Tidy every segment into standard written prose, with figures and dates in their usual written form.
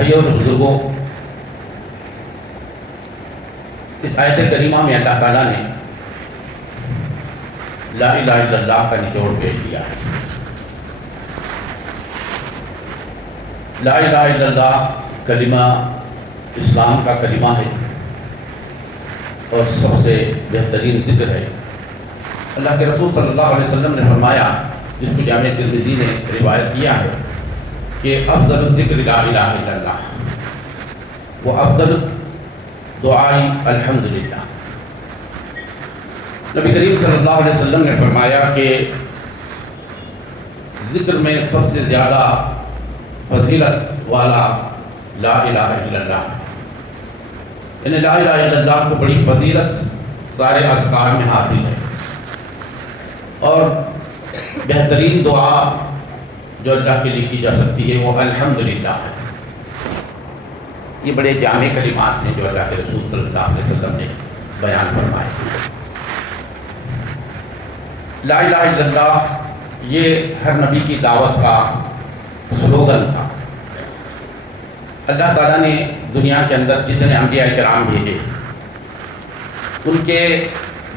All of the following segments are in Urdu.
بھائیوں اور بزرگوں، اس آیت کریمہ میں اللہ تعالیٰ نے لا الہ الا اللہ کا نچوڑ پیش کیا ہے۔ لا الہ الا اللہ کلمہ اسلام کا کلمہ ہے اور سب سے بہترین ذکر ہے۔ اللہ کے رسول صلی اللہ علیہ وسلم نے فرمایا، جس کو جامع ترمذی نے روایت کیا ہے، کہ افضل الذکر لا الہ الا اللہ و افضل دعائی الحمدللہ۔ نبی کریم صلی اللہ علیہ وسلم نے فرمایا کہ ذکر میں سب سے زیادہ فضیلت والا لا الہ الا اللہ، یعنی لا الہ الا اللہ کو بڑی فضیلت سارے اذکار میں حاصل ہے، اور بہترین دعا جو اللہ کے لیے کی جا سکتی ہے وہ الحمدللہ ہے۔ یہ بڑے جامع کلمات ہیں جو اللہ کے رسول صلی اللہ علیہ وسلم نے بیان فرمائے۔ لا الہ الا اللہ یہ ہر نبی کی دعوت کا سلوگن تھا۔ اللہ تعالیٰ نے دنیا کے اندر جتنے انبیاء کرام بھیجے، ان کے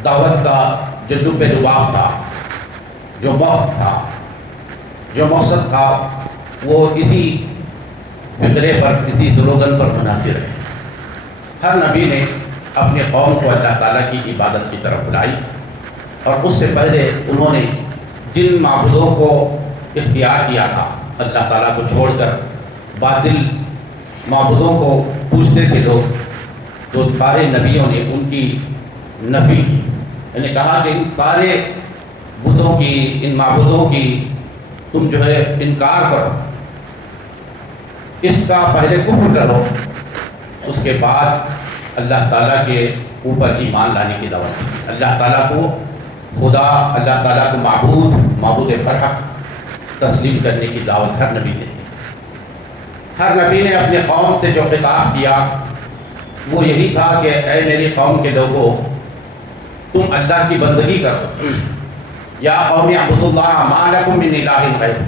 دعوت کا جو لب لباب تھا، جو بعث تھا، جو مقصد تھا، وہ اسی فطرے پر، اسی سلوگن پر منحصر ہے۔ ہر نبی نے اپنے قوم کو اللہ تعالیٰ کی عبادت کی طرف بلائی، اور اس سے پہلے انہوں نے جن معبودوں کو اختیار کیا تھا اللہ تعالیٰ کو چھوڑ کر، باطل معبودوں کو پوجتے تھے لوگ، تو سارے نبیوں نے ان کی نفی کی، یعنی کہا کہ ان سارے بتوں کی، ان معبودوں کی تم جو ہے انکار کرو، اس کا پہلے کفر کرو، اس کے بعد اللہ تعالیٰ کے اوپر ایمان لانے کی دعوت دی۔ اللہ تعالیٰ کو خدا، اللہ تعالیٰ کو معبود برحق تسلیم کرنے کی دعوت ہر نبی نے دی۔ ہر نبی نے اپنے قوم سے جو خطاب کیا وہ یہی تھا کہ اے میری قوم کے لوگوں، تم اللہ کی بندگی کرو۔ یا قوم اعبدوا اللہ ما لکم من الہ غیرہ،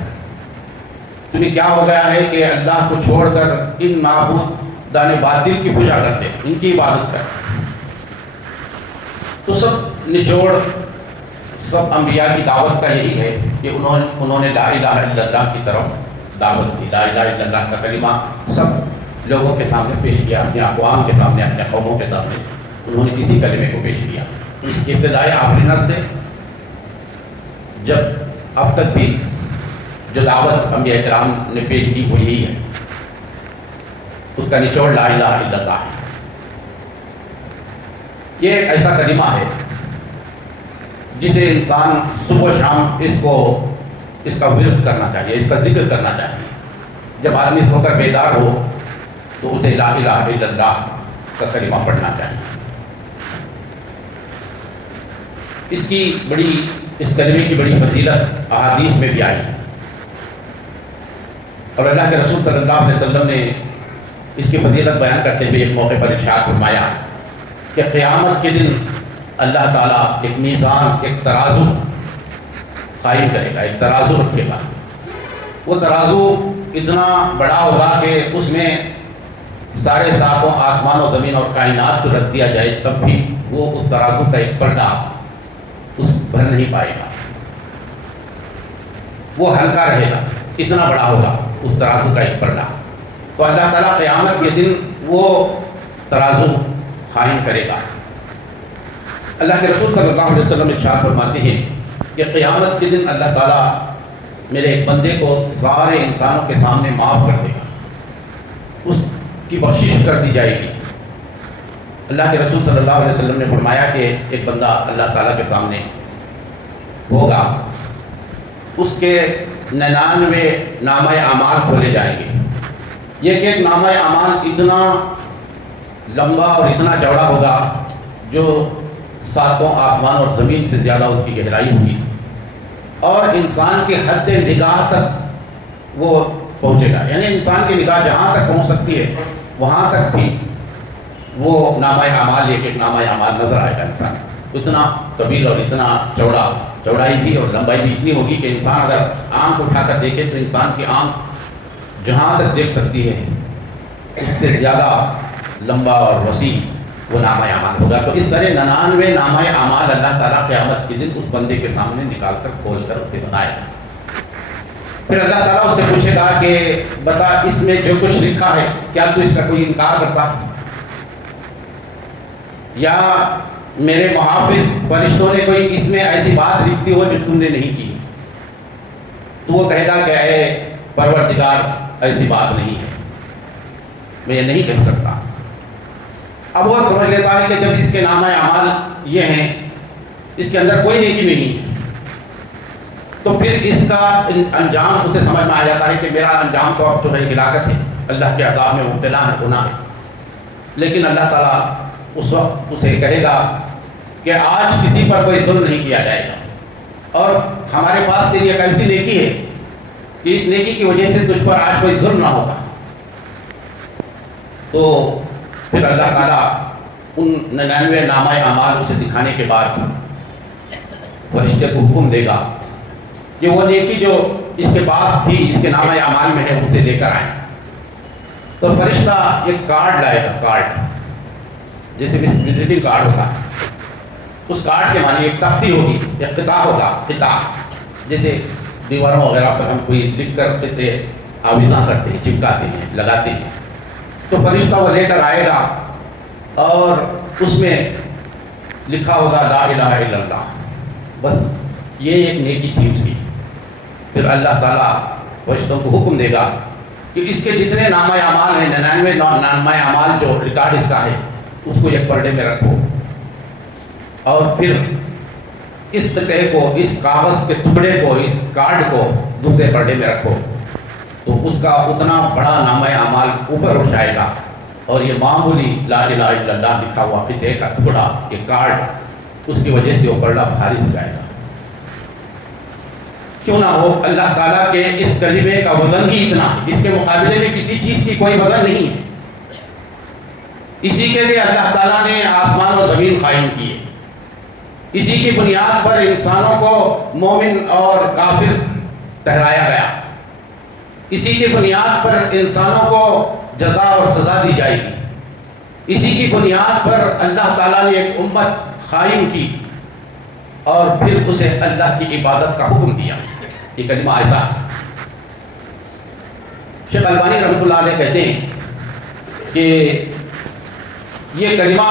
تمہیں کیا ہو گیا ہے کہ اللہ کو چھوڑ کر ان معبودان باطل کی پوجا کرتے، ان کی عبادت کرتے۔ تو سب نچوڑ سب انبیاء کی دعوت کا یہی ہے کہ انہوں نے لا الہ الا اللہ کی طرف دعوت دی۔ لا الہ الا اللہ کا کلمہ سب لوگوں کے سامنے پیش کیا، اپنے اقوام کے سامنے، اپنے قوموں کے سامنے انہوں نے اسی کلمے کو پیش کیا۔ ابتدائے آفرینت سے جب اب تک بھی جو دعوت انبیاء کرام نے پیش کی وہ یہی ہے، اس کا نچوڑ لا الہ الا اللہ ہے۔ یہ ایک ایسا کلمہ ہے جسے انسان صبح و شام اس کا ورد کرنا چاہیے، اس کا ذکر کرنا چاہیے۔ جب آدمی سو کر بیدار ہو تو اسے لا الہ الا اللہ کا کلمہ پڑھنا چاہیے۔ اس کلمے کی بڑی فضیلت احادیث میں بھی آئی ہے، اور اللہ کے رسول صلی اللہ علیہ وسلم نے اس کی فضیلت بیان کرتے ہوئے ایک موقع پر ارشاد فرمایا کہ قیامت کے دن اللہ تعالیٰ ایک میزان، ایک ترازو قائم کرے گا، ایک ترازو رکھے گا۔ وہ ترازو اتنا بڑا ہوگا کہ اس میں سارے ساتوں آسمان و زمین اور کائنات کو رکھ دیا جائے تب بھی وہ اس ترازو کا ایک پلڑا اس بھر نہیں پائے گا، وہ ہلکا رہے گا، اتنا بڑا ہوگا اس ترازو کا ایک پلڑا۔ تو اللہ تعالیٰ قیامت کے دن وہ ترازو قائم کرے گا۔ اللہ کے رسول صلی اللہ علیہ وسلم ارشاد فرماتے ہیں کہ قیامت کے دن اللہ تعالیٰ میرے ایک بندے کو سارے انسانوں کے سامنے معاف کر دے گا، اس کی بخشش کر دی جائے گی۔ اللہ کے رسول صلی اللہ علیہ وسلم نے فرمایا کہ ایک بندہ اللہ تعالیٰ کے سامنے ہوگا، اس کے 99 نامہ اعمال کھولے جائیں گے۔ یہ کہ ایک نامہ اعمال اتنا لمبا اور اتنا چوڑا ہوگا جو ساتوں آسمان اور زمین سے زیادہ اس کی گہرائی ہوگی، اور انسان کی حد نگاہ تک وہ پہنچے گا، یعنی انسان کی نگاہ جہاں تک پہنچ سکتی ہے وہاں تک بھی وہ نامہ اعمال، ایک ایک نامہ اعمال نظر آئے گا انسان۔ اتنا طویل اور اتنا چوڑا، چوڑائی بھی اور لمبائی بھی اتنی ہوگی کہ انسان اگر آنکھ اٹھا کر دیکھے تو انسان کی آنکھ جہاں تک دیکھ سکتی ہے اس سے زیادہ لمبا اور وسیع وہ نامہ اعمال ہوگا۔ تو اس طرح 99 نامہ اعمال اللہ تعالیٰ قیامت کے دن اس بندے کے سامنے نکال کر کھول کر اسے بتائے گا۔ پھر اللہ تعالیٰ اس سے پوچھے گا کہ بتا اس میں جو کچھ لکھا ہے کیا تو اس کا کوئی انکار کرتا ہے، یا میرے محافظ فرشتوں نے کوئی اس میں ایسی بات لکھتی ہو جو تم نے نہیں کی؟ تو وہ کہے گا کہ اے پروردگار ایسی بات نہیں ہے، میں یہ نہیں کہہ سکتا۔ اب وہ سمجھ لیتا ہے کہ جب اس کے نامہ اعمال یہ ہیں، اس کے اندر کوئی نیکی نہیں ہے، تو پھر اس کا انجام اسے سمجھ میں آ جاتا ہے کہ میرا انجام تو اب جو ہے ہلاکت ہے، اللہ کے عذاب میں مبتلا ہے، گناہ ہے۔ لیکن اللہ تعالیٰ اس وقت اسے کہے گا کہ آج کسی پر کوئی ظلم نہیں کیا جائے گا، اور ہمارے پاس تیری ایک ایسی نیکی ہے کہ اس نیکی کی وجہ سے تجھ پر آج کوئی ظلم نہ ہوگا۔ تو پھر اللہ تعالیٰ ان 99 نامہ اعمال اسے دکھانے کے بعد فرشتے کو حکم دے گا کہ وہ نیکی جو اس کے پاس تھی، اس کے نامہ اعمال میں ہے، اسے لے کر آئیں۔ تو فرشتہ ایک کارڈ لائے گا، کارڈ جیسے وزٹنگ کارڈ ہوتا ہے، اس کارڈ کے معنی ایک تختی ہوگی، ایک قطع ہوگا، قطع جیسے دیواروں وغیرہ پر ہم کوئی لکھ کر قطعے آویزاں کرتے ہیں، چپکاتے ہیں، لگاتے ہیں۔ تو فرشتہ وہ لے کر آئے گا اور اس میں لکھا ہوگا لا الہ الا اللہ، بس یہ ایک نیکی تھی اس کی۔ پھر اللہ تعالیٰ فرشتوں کو حکم دے گا کہ اس کے جتنے نامہ اعمال ہیں، 99 نامہ اعمال جو ریکارڈ اس کا ہے، اس کو ایک پردے میں رکھو، اور پھر اس قطعے کو، اس کاغذ کے ٹکڑے کو، اس کارڈ کو دوسرے پردے میں رکھو۔ تو اس کا اتنا بڑا نامہ اعمال اوپر اٹھ جائے گا، اور یہ معمولی لا الہ الا اللہ لکھا ہوا قطعے کا ٹکڑا، یہ کارڈ، اس کی وجہ سے وہ پردہ بھاری ہو جائے گا۔ کیوں نہ ہو، اللہ تعالیٰ کے اس کلمے کا وزن ہی اتنا ہے، اس کے مقابلے میں کسی چیز کی کوئی وزن نہیں ہے۔ اسی کے لیے اللہ تعالیٰ نے آسمان و زمین قائم کیے، اسی کی بنیاد پر انسانوں کو مومن اور کافر ٹھہرایا گیا، اسی کی بنیاد پر انسانوں کو جزا اور سزا دی جائے گی، اسی کی بنیاد پر اللہ تعالیٰ نے ایک امت قائم کی اور پھر اسے اللہ کی عبادت کا حکم دیا۔ یہ کلمہ ایسا ہے، شیخ البانی رحمۃ اللہ علیہ کہتے ہیں کہ یہ کلمہ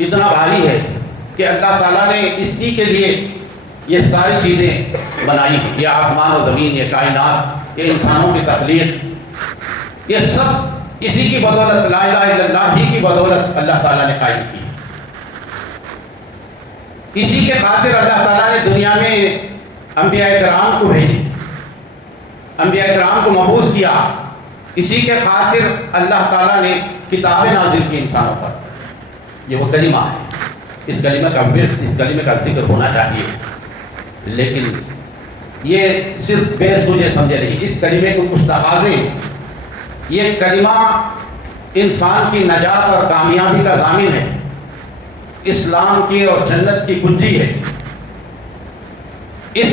اتنا بھاری ہے کہ اللہ تعالیٰ نے اسی کے لیے یہ ساری چیزیں بنائی ہیں، یہ آسمان و زمین، یہ کائنات، یہ انسانوں کی تخلیق، یہ سب اسی کی بدولت، لا الہ الا اللہ ہی کی بدولت اللہ تعالیٰ نے قائم کی۔ اسی کے خاطر اللہ تعالیٰ نے دنیا میں انبیاء کرام کو بھیجے، انبیاء کرام کو مبعوث کیا، اسی کے خاطر اللہ تعالیٰ نے کتابیں نازل کی انسانوں پر۔ یہ وہ کلمہ ہے، اس کلمہ کا ورد، اس کلمہ کا ذکر ہونا چاہیے، لیکن یہ صرف بے سوجے سمجھے نہیں، اس کلمے کو کچھ تقاضے ہیں۔ یہ کلمہ انسان کی نجات اور کامیابی کا ضامن ہے، اسلام کی اور جنت کی کنجی ہے۔ اس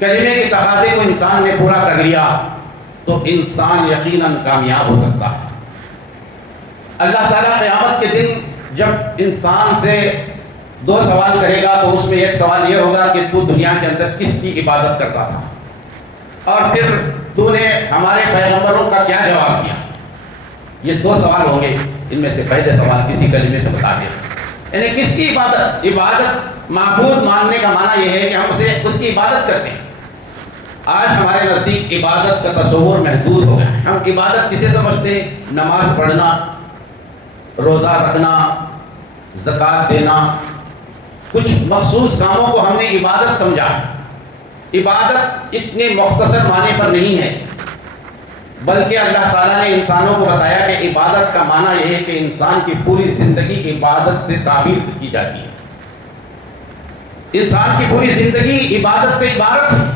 کلمے کے تقاضے کو انسان نے پورا کر لیا تو انسان یقیناً کامیاب ہو سکتا ہے۔ اللہ تعالیٰ قیامت کے دن جب انسان سے دو سوال کرے گا تو اس میں ایک سوال یہ ہوگا کہ تو دنیا کے اندر کس کی عبادت کرتا تھا، اور پھر تو نے ہمارے پیغمبروں کا کیا جواب دیا۔ یہ دو سوال ہوں گے، ان میں سے پہلے سوال کسی کلمے سے بتا دیں، یعنی کس کی عبادت۔ عبادت، معبود ماننے کا معنی یہ ہے کہ ہم اسے اس کی عبادت کرتے ہیں۔ آج ہمارے نزدیک عبادت کا تصور محدود ہو گیا ہے۔ ہم عبادت کسے سمجھتے ہیں؟ نماز پڑھنا، روزہ رکھنا، زکوٰۃ دینا، کچھ مخصوص کاموں کو ہم نے عبادت سمجھا ہے۔ عبادت اتنے مختصر معنی پر نہیں ہے، بلکہ اللہ تعالیٰ نے انسانوں کو بتایا کہ عبادت کا معنی یہ ہے کہ انسان کی پوری زندگی عبادت سے تعبیر کی جاتی ہے۔ انسان کی پوری زندگی عبادت سے عبارت ہے۔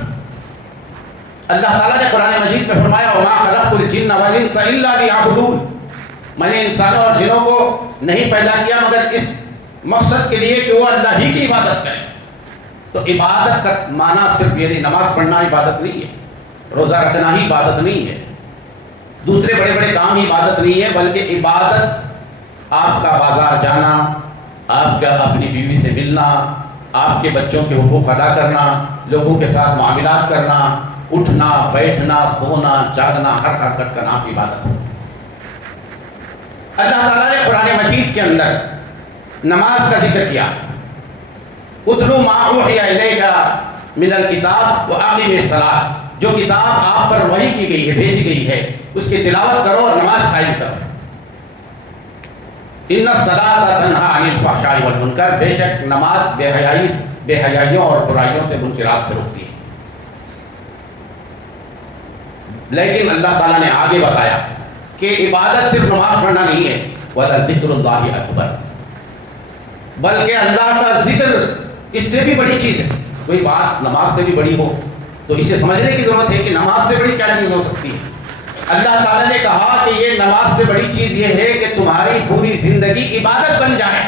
اللہ تعالیٰ نے قرآن مجید میں فرمایا وَمَا خَلَقْتُ الْجِنَّ وَالْإِنسَ إِلَّا لِيَعْبُدُونِ، میں نے انسانوں اور جنوں کو نہیں پیدا کیا مگر اس مقصد کے لیے کہ وہ اللہ ہی کی عبادت کریں۔ تو عبادت کا معنی صرف یہ نہیں، نماز پڑھنا عبادت نہیں ہے، روزہ رکھنا ہی عبادت نہیں ہے، دوسرے بڑے بڑے کام ہی عبادت نہیں ہے، بلکہ عبادت آپ کا بازار جانا، آپ کا اپنی بیوی سے ملنا، آپ کے بچوں کے حقوق ادا کرنا، لوگوں کے ساتھ معاملات کرنا، اٹھنا بیٹھنا سونا جاگنا، ہر حرکت کا نام عبادت ہے۔ اللہ تعالیٰ نے قرآن مجید کے اندر نماز کا ذکر کیا، اتلو ما اوحی الیک من الکتاب واقم الصلاۃ، جو کتاب آپ پر وحی کی گئی ہے، بھیجی گئی ہے، اس کی تلاوت کرو اور نماز قائم کرو۔ ان الصلاۃ تنہی عن الفحشاء والمنکر، بے شک نماز بے حیائیوں اور برائیوں سے منکرات سے روکتی ہے۔ لیکن اللہ تعالیٰ نے آگے بتایا کہ عبادت صرف نماز پڑھنا نہیں ہے، وَلَذِكْرُ اللَّهِ أَكْبَرُ، بلکہ اللہ کا ذکر اس سے بھی بڑی چیز ہے۔ کوئی بات نماز سے بھی بڑی ہو تو اسے سمجھنے کی ضرورت ہے کہ نماز سے بڑی کیا چیز ہو سکتی ہے۔ اللہ تعالیٰ نے کہا کہ یہ نماز سے بڑی چیز یہ ہے کہ تمہاری پوری زندگی عبادت بن جائے۔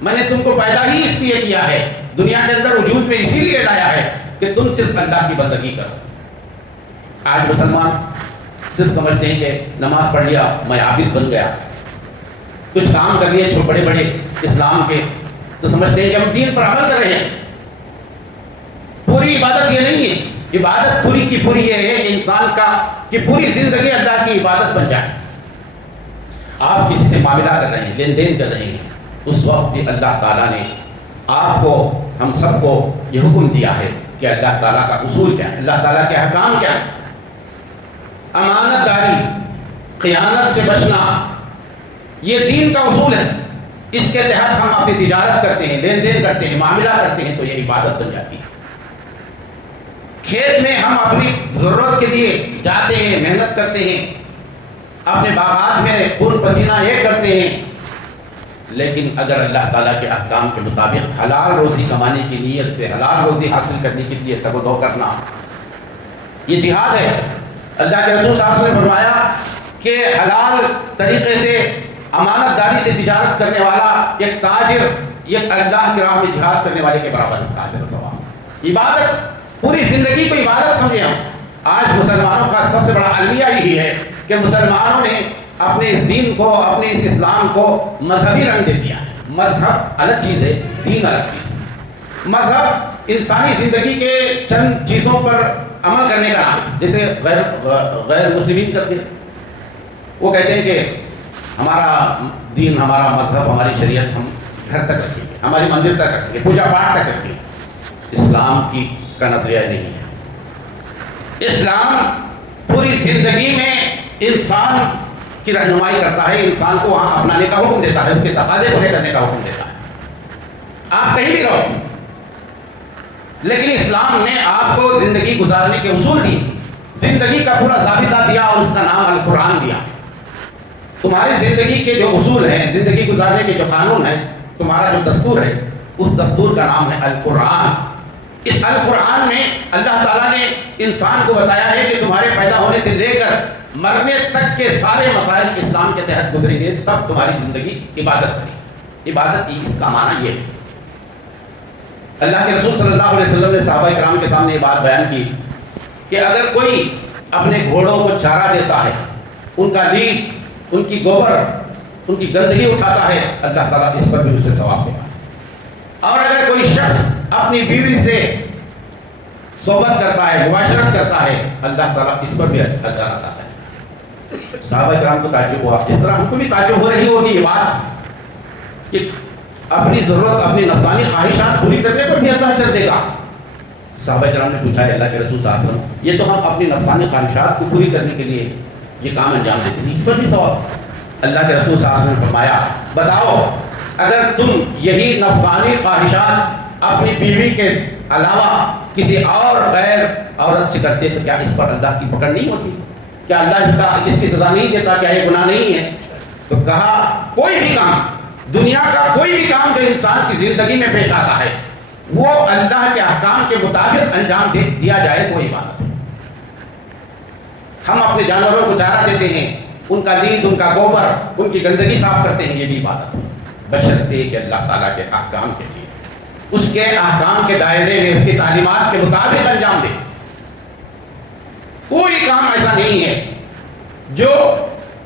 میں نے تم کو پیدا ہی اس لیے کیا ہے، دنیا کے اندر وجود میں اسی لیے لایا ہے کہ تم صرف اللہ کی بندگی کرو۔ آج مسلمان صرف سمجھتے ہیں کہ نماز پڑھ لیا میں عابد بن گیا، کچھ کام کر لیے چھوٹے بڑے بڑے اسلام کے تو سمجھتے ہیں کہ ہم دین پر عمل کر رہے ہیں۔ پوری عبادت یہ نہیں ہے، عبادت پوری کی پوری یہ ہے کہ انسان کا کہ پوری زندگی اللہ کی عبادت بن جائے۔ آپ کسی سے معاملہ کر رہے ہیں، لین دین کر رہے ہیں، اس وقت بھی اللہ تعالیٰ نے آپ کو ہم سب کو یہ حکم دیا ہے کہ اللہ تعالیٰ کا اصول کیا ہے، اللہ تعالیٰ کے احکام کیا ہے۔ امانت داری، خیانت سے بچنا، یہ دین کا اصول ہے۔ اس کے تحت ہم اپنی تجارت کرتے ہیں، لین دین کرتے ہیں، معاملہ کرتے ہیں تو یہ عبادت بن جاتی ہے۔ کھیت میں ہم اپنی ضرورت کے لیے جاتے ہیں، محنت کرتے ہیں، اپنے باغات میں خون پسینہ ایک کرتے ہیں، لیکن اگر اللہ تعالیٰ کے احکام کے مطابق حلال روزی کمانے کی نیت سے حلال روزی حاصل کرنے کے لیے تگ و دو کرنا، یہ جہاد ہے۔ اللہ کے رسول صلی اللہ علیہ وسلم نے فرمایا کہ حلال طریقے سے امانت داری سے تجارت کرنے والا ایک تاجر یہ اللہ کی راہ میں جہاد کرنے والے کے برابر اس کا اجر و ثواب۔ عبادت پوری زندگی کو عبادت سمجھے ہم۔ آج مسلمانوں کا سب سے بڑا المیہ یہی ہے کہ مسلمانوں نے اپنے اس دین کو، اپنے اس اسلام کو مذہبی رنگ دے دیا ہے۔ مذہب الگ چیز ہے، دین الگ چیز ہے۔ مذہب انسانی زندگی کے چند چیزوں پر عمل کرنے کا نام ہے، جیسے غیر مسلمین کرتے ہیں، وہ کہتے ہیں کہ ہمارا دین، ہمارا مذہب، ہماری شریعت ہم گھر تک رکھیں گے، ہماری مندر تک رکھیں گے، پوجا پاٹ تک رکھیں گے۔ اسلام کی کا نظریہ نہیں ہے۔ اسلام پوری زندگی میں انسان کی رہنمائی کرتا ہے، انسان کو وہاں اپنانے کا حکم دیتا ہے، اس کے تقاضے پورے کرنے کا حکم دیتا ہے۔ آپ کہیں بھی رہو، لیکن اسلام نے آپ کو زندگی گزارنے کے اصول دیے، زندگی کا پورا ضابطہ دیا اور اس کا نام القرآن دیا۔ تمہاری زندگی کے جو اصول ہیں، زندگی گزارنے کے جو قانون ہیں، تمہارا جو دستور ہے، اس دستور کا نام ہے القرآن۔ اس القرآن میں اللہ تعالیٰ نے انسان کو بتایا ہے کہ تمہارے پیدا ہونے سے لے کر مرنے تک کے سارے مسائل اسلام کے تحت گزریں گے، تب تمہاری زندگی عبادت بنے۔ عبادت کی اس کا معنی یہ ہے۔ اللہ کے رسول صلی اللہ علیہ وسلم نے صحابہ کرام کے سامنے یہ بات بیان کی کہ اگر کوئی اپنے گھوڑوں کو چارہ دیتا ہے، ان کا لیگ، ان کی گوبر، ان کی گندگی اٹھاتا ہے، اللہ تعالیٰ اس پر بھی اسے ثواب دے گا۔ اور اگر کوئی شخص اپنی بیوی سے صحبت کرتا ہے، معاشرت کرتا ہے، اللہ تعالیٰ اس پر بھی اجر عطا ہے۔ صحابہ کرام کو تعجب ہوا، اس طرح ہم کو بھی تعجب ہو رہی ہوگی یہ بات کہ اپنی ضرورت، اپنی نفسانی خواہشات پوری کرنے پر بھی اللہ اجر دے گا۔ صحابہ کرام نے پوچھا ہے اللہ کے رسول صلی اللہ علیہ وسلم، یہ تو ہم اپنی نفسانی خواہشات کو پوری کرنے کے لیے یہ کام انجام دیتے ہیں، اس پر بھی ثواب؟ اللہ کے رسول صلی اللہ علیہ وسلم نے فرمایا، بتاؤ اگر تم یہی نفسانی خواہشات اپنی بیوی کے علاوہ کسی اور غیر عورت سے کرتے تو کیا اس پر اللہ کی پکڑ نہیں ہوتی؟ کیا اللہ اس کی سزا نہیں دیتا؟ کیا یہ گناہ نہیں ہے؟ تو کہا کوئی بھی کام، دنیا کا کوئی بھی کام جو انسان کی زندگی میں پیش آتا ہے وہ اللہ کے احکام کے مطابق انجام دیا جائے تو عبادت ہے۔ ہم اپنے جانوروں کو چارہ دیتے ہیں، ان کا لید، ان کا گوبر، ان کی گندگی صاف کرتے ہیں، یہ بھی عبادت ہے، بشرطے کہ اللہ تعالیٰ کے احکام کے لیے، اس کے احکام کے دائرے میں، اس کی تعلیمات کے مطابق انجام دے۔ کوئی کام ایسا نہیں ہے جو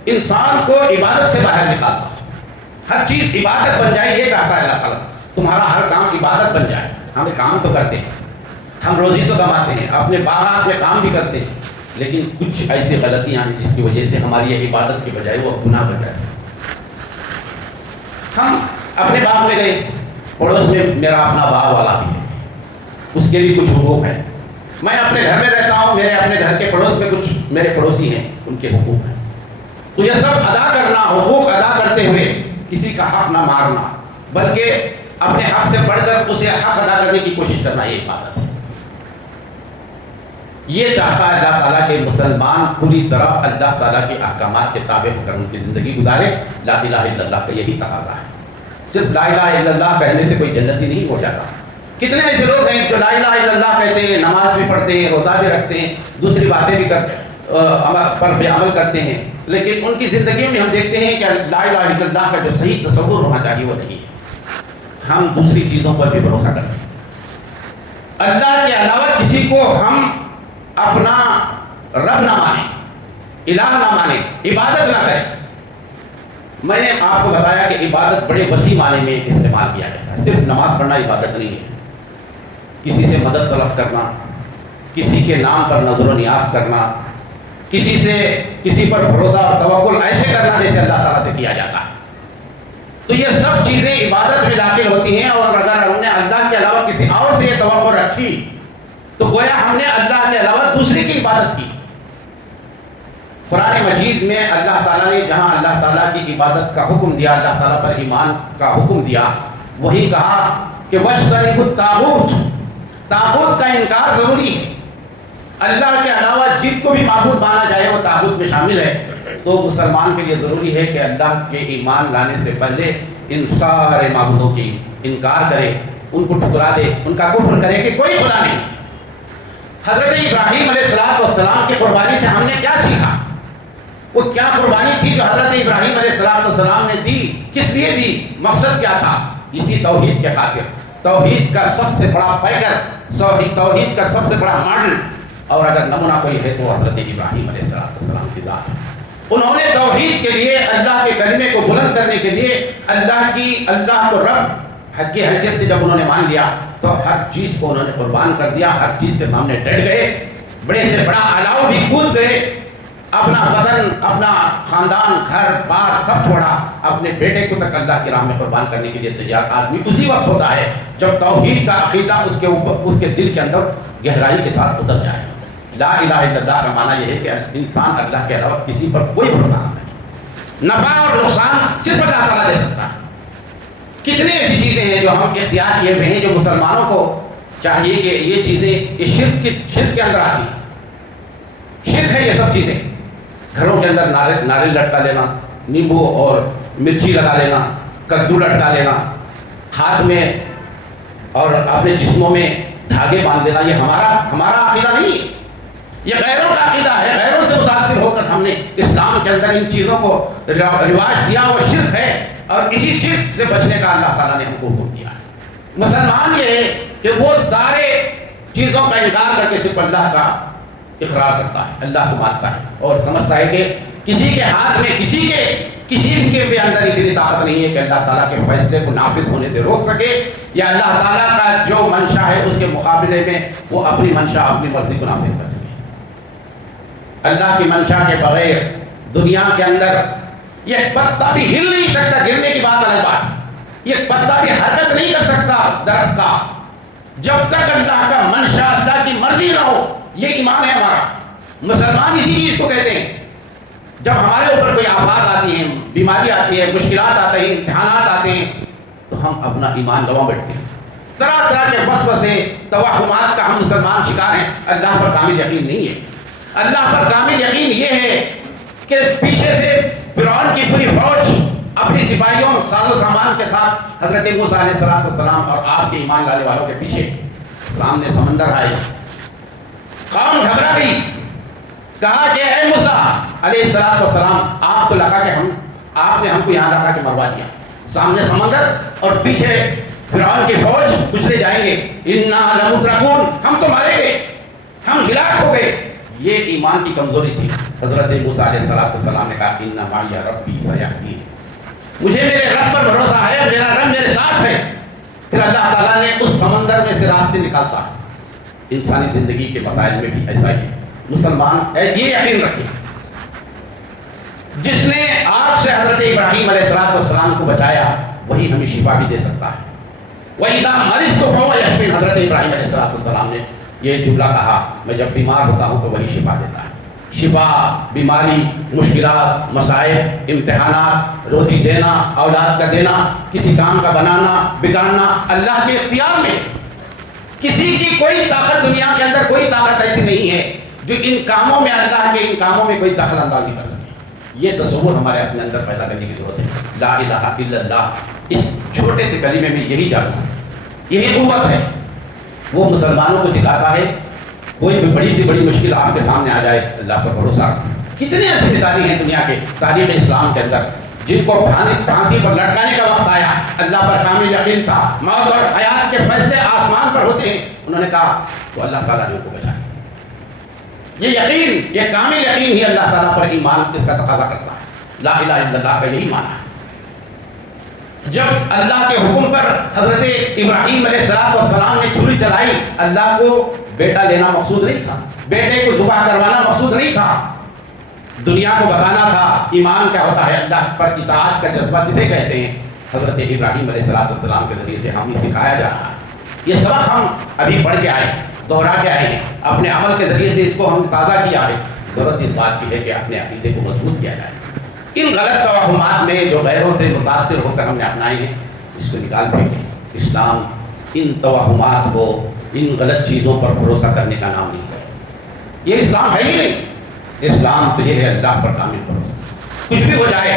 انسان کو عبادت سے باہر نکالتا ہو. ہر چیز عبادت بن جائے یہ چاہتا ہے اللہ تعالیٰ. تمہارا ہر کام عبادت بن جائے. ہم کام تو کرتے ہیں, ہم روزی تو کماتے ہیں, اپنے باغات میں کام بھی کرتے ہیں, لیکن کچھ ایسی غلطیاں ہیں جس کی وجہ سے ہماری یہ عبادت کی بجائے وہ گناہ بن جاتی ہے. ہم اپنے باغ میں گئے, پڑوس میں میرا اپنا باغ والا بھی ہے, اس کے بھی کچھ حقوق ہیں. میں اپنے گھر میں رہتا ہوں, میرے اپنے گھر کے پڑوس میں کچھ میرے پڑوسی ہیں, ان کے حقوق ہیں. تو یہ سب ادا کرنا, حقوق ادا کرتے ہوئے کسی کا حق نہ مارنا, بلکہ اپنے حق سے بڑھ کر اسے حق ادا کرنے کی کوشش کرنا, یہ عبادت ہے. یہ چاہتا ہے اللہ تعالیٰ کہ مسلمان پوری طرح اللہ تعالیٰ کے احکامات کے تابع ہو کر ان کی زندگی گزارے. لا الہ الا اللہ کا یہی تقاضا ہے. صرف لا الہ الا اللہ کہنے سے کوئی جنتی نہیں ہو جاتا. کتنے ایسے لوگ ہیں جو لا الہ الا اللہ کہتے ہیں, نماز بھی پڑھتے ہیں, روزہ بھی رکھتے ہیں, دوسری باتیں بھی پر بھی عمل کرتے ہیں, لیکن ان کی زندگی میں ہم دیکھتے ہیں کہ لا الہ الا اللہ کا جو صحیح تصور ہونا چاہیے وہ نہیں ہے. ہم دوسری چیزوں پر بھی بھروسہ کرتے ہیں. اللہ کے علاوہ کسی کو ہم اپنا رب نہ مانیں, الہ نہ مانیں, عبادت نہ کریں. میں نے آپ کو بتایا کہ عبادت بڑے وسیع معنی میں استعمال کیا جاتا ہے. صرف نماز پڑھنا عبادت نہیں ہے. کسی سے مدد طلب کرنا, کسی کے نام پر نظر و نیاز کرنا, کسی پر بھروسہ اور توکل ایسے کرنا جیسے اللہ تعالیٰ سے کیا جاتا ہے. تو یہ سب چیزیں عبادت میں داخل ہوتی ہیں. اور اگر ہم نے اللہ کے علاوہ کسی اور سے یہ توقع رکھی تو گویا ہم نے اللہ کے علاوہ دوسرے کی عبادت کی. قرآن مجید میں اللہ تعالیٰ نے جہاں اللہ تعالیٰ کی عبادت کا حکم دیا, اللہ تعالیٰ پر ایمان کا حکم دیا, وہی کہا کہ وَاجْتَنِبُوا الطَّاغُوتَ, طاغوت کا انکار ضروری ہے. اللہ کے علاوہ جن کو بھی معبود مانا جائے وہ طاغوت میں شامل ہے. تو مسلمان کے لیے ضروری ہے کہ اللہ کے ایمان لانے سے پہلے ان سارے معبودوں کی انکار کرے, ان کو ٹھکرا دے, ان کا کفر کرے کہ کوئی خدا نہیں. حضرت ابراہیم علیہ السلام کی قربانی سے ہم نے کیا سیکھا؟ وہ کیا قربانی تھی جو حضرت ابراہیم علیہ السلام نے دی؟ کس لیے دی؟ مقصد کیا تھا؟ اسی توحید کے خاطر. توحید کا سب سے بڑا پیکر, توحید کا سب سے بڑا ماڈل اور اگر نمونہ کوئی ہے تو حضرت ابراہیم علیہ السلام کی ذات. انہوں نے توحید کے لیے, اللہ کے کلمے کو بلند کرنے کے لیے اللہ کو رب حق کی حیثیت سے جب انہوں نے مان لیا تو ہر چیز کو انہوں نے قربان کر دیا, ہر چیز کے سامنے ڈٹ گئے, بڑے سے بڑا الاؤ بھی کود گئے, اپنا وطن, اپنا خاندان, گھر بار سب چھوڑا, اپنے بیٹے کو تک اللہ کی راہ میں قربان کرنے کے لیے تیار. آدمی اسی وقت ہوتا ہے جب توحید کا عقیدہ اس کے دل کے اندر گہرائی کے ساتھ اتر جائے. لا الہ الا اللہ کا معنی یہ ہے کہ انسان اللہ کے علاوہ کسی پر کوئی بھروسہ نہ کرے. نفع اور نقصان صرف اللہ تعالیٰ دے سکتا ہے. کتنی ایسی چیزیں ہیں جو ہم اختیار کیے ہوئے ہیں, جو مسلمانوں کو چاہیے کہ یہ چیزیں یہ شرک کے اندر آتی ہیں. شرک ہے یہ سب چیزیں. گھروں کے اندر ناریل لٹکا لینا, نیمبو اور مرچی لگا لینا, کدو لٹکا لینا, ہاتھ میں اور اپنے جسموں میں دھاگے باندھ دینا, یہ ہمارا عقیدہ نہیں ہے, یہ غیروں کا عقیدہ ہے. غیروں سے متاثر ہو کر ہم نے اسلام کے اندر ان چیزوں کو رواج دیا, وہ شرک ہے. اور اسی شرک سے بچنے کا اللہ تعالیٰ نے ہم کو حکم دیا ہے. مسلمان یہ ہے کہ وہ سارے چیزوں کا انکار کر کے صرف اللہ کا اقرار کرتا ہے, اللہ کو مانتا ہے اور سمجھتا ہے کہ کسی کے ہاتھ میں کسی کے بھی اندر اتنی طاقت نہیں ہے کہ اللہ تعالیٰ کے فیصلے کو نافذ ہونے سے روک سکے, یا اللہ تعالیٰ کا جو منشا ہے اس کے مقابلے میں وہ اپنی منشا, اپنی مرضی کو نافذ کر سکے. اللہ کی منشا کے بغیر دنیا کے اندر یہ پتا بھی ہل نہیں سکتا. گرنے کی بات الگ بات ہے, یہ پتا بھی حرکت نہیں کر سکتا درخت کا جب تک اللہ کا منشا, اللہ کی مرضی نہ ہو. یہ ایمان ہے ہمارا. مسلمان اسی چیز کو کہتے ہیں. جب ہمارے اوپر کوئی آفات آتی ہیں, بیماری آتی ہے, مشکلات آتے ہیں, امتحانات آتے ہیں, تو ہم اپنا ایمان گنوا بیٹھتے ہیں. طرح طرح کے وسوسے, توہمات کا ہم مسلمان شکار ہیں. اللہ پر کامل یقین نہیں ہے. اللہ پر کامل یقین یہ ہے کہ پیچھے سے فرعون کی پوری فوج اپنی سپاہیوں, ساز و سامان کے ساتھ حضرت موسیٰ علیہ السلام اور آپ کے ایمان لانے والوں کے پیچھے سامنے سمندر آئے. قوم گھبرا گئی, کہا کہ اے موسیٰ علیہ السلام, آپ تو لگا کہ آپ نے ہم کو یہاں لگا کے مروا دیا. سامنے سمندر اور پیچھے فرعون کی فوج, کچلے جائیں گے. انا لمدرکون, ہم تو مارے گئے, ہم ہلاک ہو گئے. یہ ایمان کی کمزوری تھی. حضرت موسیٰ علیہ السلام نے کہا ان معی ربی سیہدین، مجھے میرے رب پر بھروسہ ہے، میرا رب میرے ساتھ ہے. پھر اللہ تعالیٰ نے اس سمندر میں سے راستے نکالتا ہے. انسانی زندگی کے مسائل میں بھی ایسا ہی مسلمان یہ یقین رکھے، جس نے آگ سے حضرت ابراہیم علیہ السلام کو بچایا وہی ہمیں شفا بھی دے سکتا ہے. وَإِذَا مَرِضْتُ فَهُوَ يَشْفِينِ، حضرت ابراہیم علیہ السلام نے یہ جملہ کہا، میں جب بیمار ہوتا ہوں تو وہی شفا دیتا ہے. شفا، بیماری، مشکلات، مسائل، امتحانات، روزی دینا، اولاد کا دینا، کسی کام کا بنانا بگاڑنا اللہ کے اختیار میں. کسی کی کوئی طاقت دنیا کے اندر کوئی طاقت ایسی نہیں ہے جو ان کاموں میں، اللہ کے ان کاموں میں کوئی دخل اندازی کر سکے. یہ تصور ہمارے اپنے اندر پیدا کرنے کی ضرورت ہے. لا الہ الا اللہ، اس چھوٹے سے کلمے میں یہی جادو ہے، یہی قوت ہے. وہ مسلمانوں کو سکھاتا ہے کوئی بھی بڑی سے بڑی مشکل آپ کے سامنے آ جائے اللہ پر بھروسہ. کتنے ایسی مثالیں ہیں دنیا کے تاریخ اسلام کے اندر جن کو پھانسی پر لٹکانے کا وقت آیا، اللہ پر کامل یقین تھا، موت اور حیات کے فیصلے آسمان پر ہوتے ہیں، انہوں نے کہا تو اللہ تعالیٰ نے ان کو بچایا. یہ یقین، یہ کامل یقین ہی اللہ تعالیٰ پر ایمان اس کا تقاضا کرتا ہے. لا الہ الا اللہ کا یہی معنی ہے. جب اللہ کے حکم پر حضرت ابراہیم علیہ السلام نے چھری چلائی، اللہ کو بیٹا لینا مقصود نہیں تھا، بیٹے کو ذبح کروانا مقصود نہیں تھا، دنیا کو بتانا تھا ایمان کیا ہوتا ہے، اللہ پر اطاعت کا جذبہ کسے کہتے ہیں. حضرت ابراہیم علیہ السلام کے ذریعے سے ہمیں سکھایا جا رہا ہے. یہ سبق ہم ابھی پڑھ کے آئے ہیں، دوہرا کے آئے ہیں، اپنے عمل کے ذریعے سے اس کو ہم تازہ کیا ہے. ضرورت اس بات کی ہے کہ اپنے عقیدے کو مضبوط کیا جائے. ان غلط توہمات میں جو غیروں سے متاثر ہو کر ہم نے اپنائے ہیں اس کو نکال پھینکیں. اسلام ان توہمات کو، ان غلط چیزوں پر بھروسہ کرنے کا نام نہیں ہے. یہ اسلام ہے ہی نہیں. اسلام تو یہ ہے اللہ پر کامل بھروسہ. کچھ بھی ہو جائے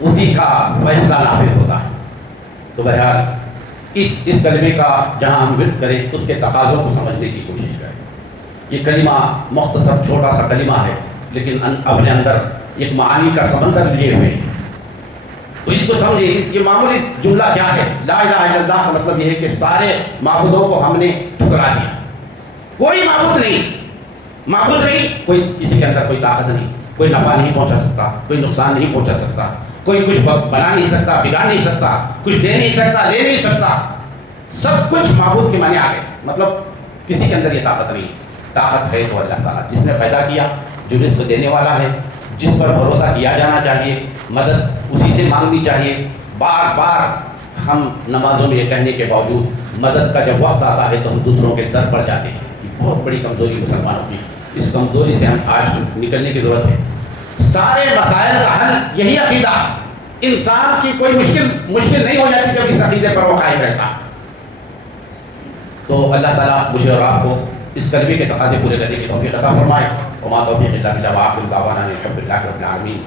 اسی کا فیصلہ نافذ ہوتا ہے. تو بہرحال اس کلمے کا جہاں ہم ورد کریں اس کے تقاضوں کو سمجھنے کی کوشش کریں. یہ کلمہ مختصر چھوٹا سا کلمہ ہے لیکن اپنے اندر ایک معانی کا سمندر لیے ہوئے ہیں. تو اس کو سمجھیں. یہ معمولی جملہ کیا ہے؟ لا الہ الا اللہ کا مطلب یہ ہے کہ سارے معبودوں کو ہم نے ٹھکرا دیا. کوئی معبود نہیں، معبود نہیں، کوئی کسی کے اندر کوئی طاقت نہیں، کوئی نفع نہیں پہنچا سکتا، کوئی نقصان نہیں پہنچا سکتا، کوئی کچھ بنا نہیں سکتا، بگاڑ نہیں سکتا، کچھ دے نہیں سکتا، لے نہیں سکتا. سب کچھ معبود کے معنی آ گئے. مطلب کسی کے اندر یہ طاقت نہیں. طاقت ہے تو اللہ تعالیٰ جس نے پیدا کیا، جو رزق دینے والا ہے، جس پر بھروسہ کیا جانا چاہیے، مدد اسی سے مانگنی چاہیے. بار بار ہم نمازوں میں یہ کہنے کے باوجود مدد کا جب وقت آتا ہے تو ہم دوسروں کے در پر جاتے ہیں. یہ بہت بڑی کمزوری مسلمانوں کی. اس کمزوری سے ہم آج نکلنے کی ضرورت ہے. سارے مسائل کا حل یہی عقیدہ. انسان کی کوئی مشکل نہیں ہو جاتی جب اس عقیدے پر وہ قائم رہتا. تو اللہ تعالیٰ مجھے اور آپ کو اس کلمے کے تقاضے پورے کرنے کی توفیق عطا فرمائے. وما توفیق الا باللہ وآخر دعوانا الحمد للہ رب العالمین.